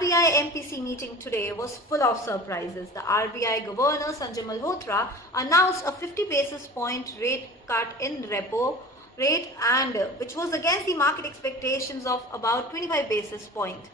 RBI MPC meeting today was full of surprises. The RBI Governor Sanjay Malhotra announced a 50 basis point rate cut in repo rate, and which was against the market expectations of about 25 basis point.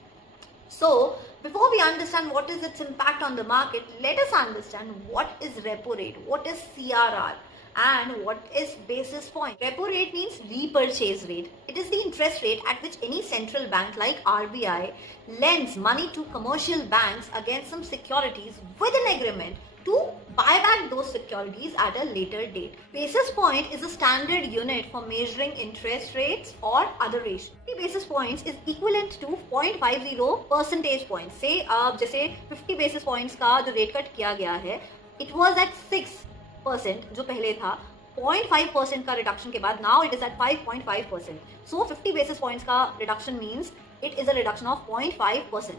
So, before we understand what is its impact on the market, let us understand what is repo rate, what is CRR, and what is basis point. Repo rate means repurchase rate. It is the interest rate at which any central bank like RBI lends money to commercial banks against some securities with an agreement to buy back those securities at a later date. Basis point is a standard unit for measuring interest rates or other ratios. 50 basis points is equivalent to 0.50 percentage points. Say जैसे 50 basis points का जो rate cut किया गया है, it was at 6% जो पहले था, 0.5% का reduction के बाद now it is at 5.5%. So 50 basis points का reduction means it is a reduction of 0.5%.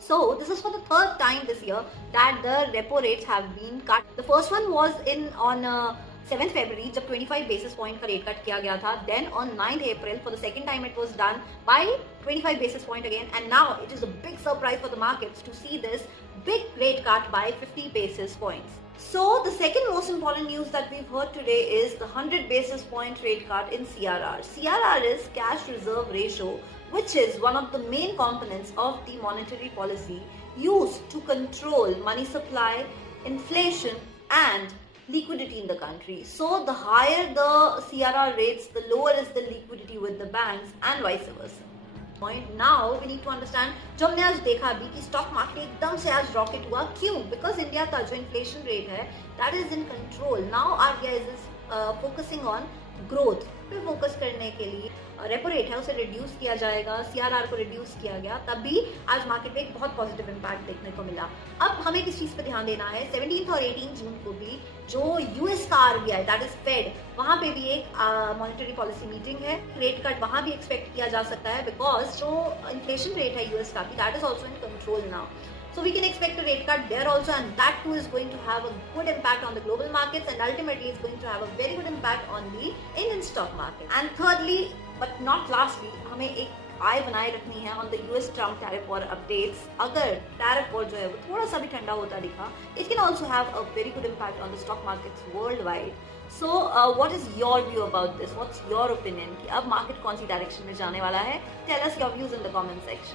So this is for the third time this year that the repo rates have been cut. The first one was on 7th February जब 25 basis point का rate cut किया गया था. Then on 9th April for the second time it was done by 25 basis point again, and now it is a big surprise for the markets to see this big rate cut by 50 basis points. So the second most important news that we've heard today is the 100 basis point rate cut in CRR. CRR is cash reserve ratio, which is one of the main components of the monetary policy used to control money supply, inflation, and liquidity in the country. So the higher the CRR rates, the lower is the liquidity with the banks and vice versa. Now we need to understand, जो हमने आज देखा अभी कि stock market एकदम से आज rocket हुआ, क्यों? बिकॉज इंडिया का जो इन्फ्लेशन रेट है that is in control. Now RBI is focusing on growth पे फोकस करने के लिए रेपो रेट है उसे रिड्यूस किया जाएगा, सीआरआर को रिड्यूस किया गया, तभी आज मार्केट में एक बहुत पॉजिटिव इम्पैक्ट देखने को मिला. अब हमें किस चीज पे ध्यान देना है, 17 और 18 जून को भी जो यूएस का आरबीआई दैट इज फेड, वहां पे भी एक मॉनेटरी पॉलिसी मीटिंग है. रेट कट वहां भी एक्सपेक्ट किया जा सकता है बिकॉज जो इन्फ्लेशन रेट है यूएस का भी that is also in control now. So we can expect a rate cut there also, and that too is going to have a good impact on the global markets, and ultimately it's going to have a very good impact on the Indian stock market. And thirdly, but not lastly, हमें एक आय बनाए रखनी है on the US Trump tariff war updates. अगर tariff war जो है वो थोड़ा सा भी ठंडा होता दिखा, it can also have a very good impact on the stock markets worldwide. So what is your view about this? What's your opinion कि अब market कौन सी direction में जाने वाला है? Tell us your views in the comment section.